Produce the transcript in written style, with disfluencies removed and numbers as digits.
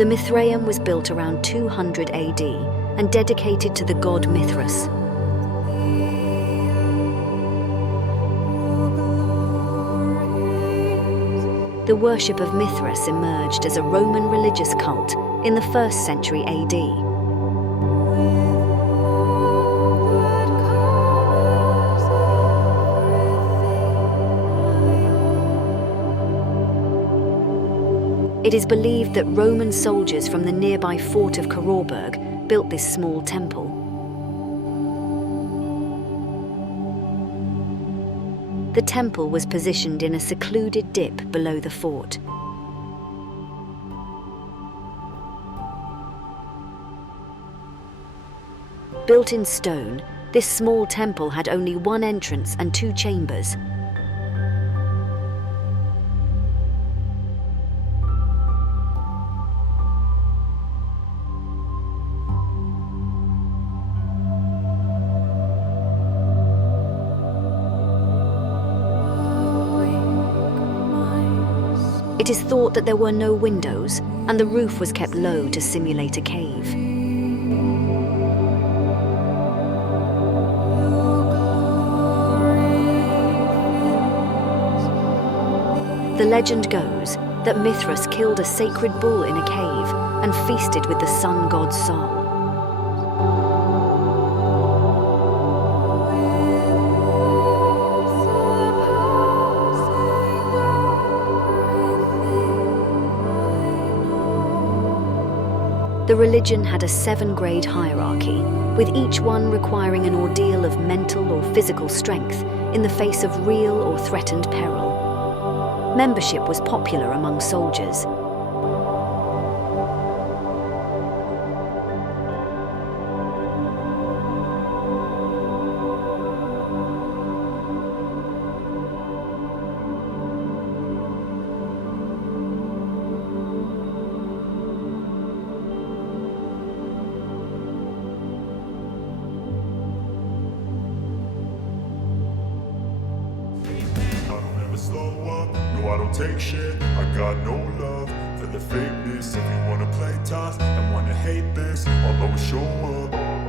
The Mithraeum was built around 200 AD and dedicated to the god Mithras. The worship of Mithras emerged as a Roman religious cult in the 1st century AD. It is believed that Roman soldiers from the nearby fort of Carauberg built this small temple. The temple was positioned in a secluded dip below the fort. Built in stone, this small temple had only one entrance and 2 chambers. It is thought that there were no windows, and the roof was kept low to simulate a cave. The legend goes that Mithras killed a sacred bull in a cave and feasted with the sun god Sol. The religion had a 7-grade hierarchy, with each one requiring an ordeal of mental or physical strength in the face of real or threatened peril. Membership was popular among soldiers. No, I don't take shit, I got no love for the fakeness. If you wanna play tough and wanna hate this, I'll always show up.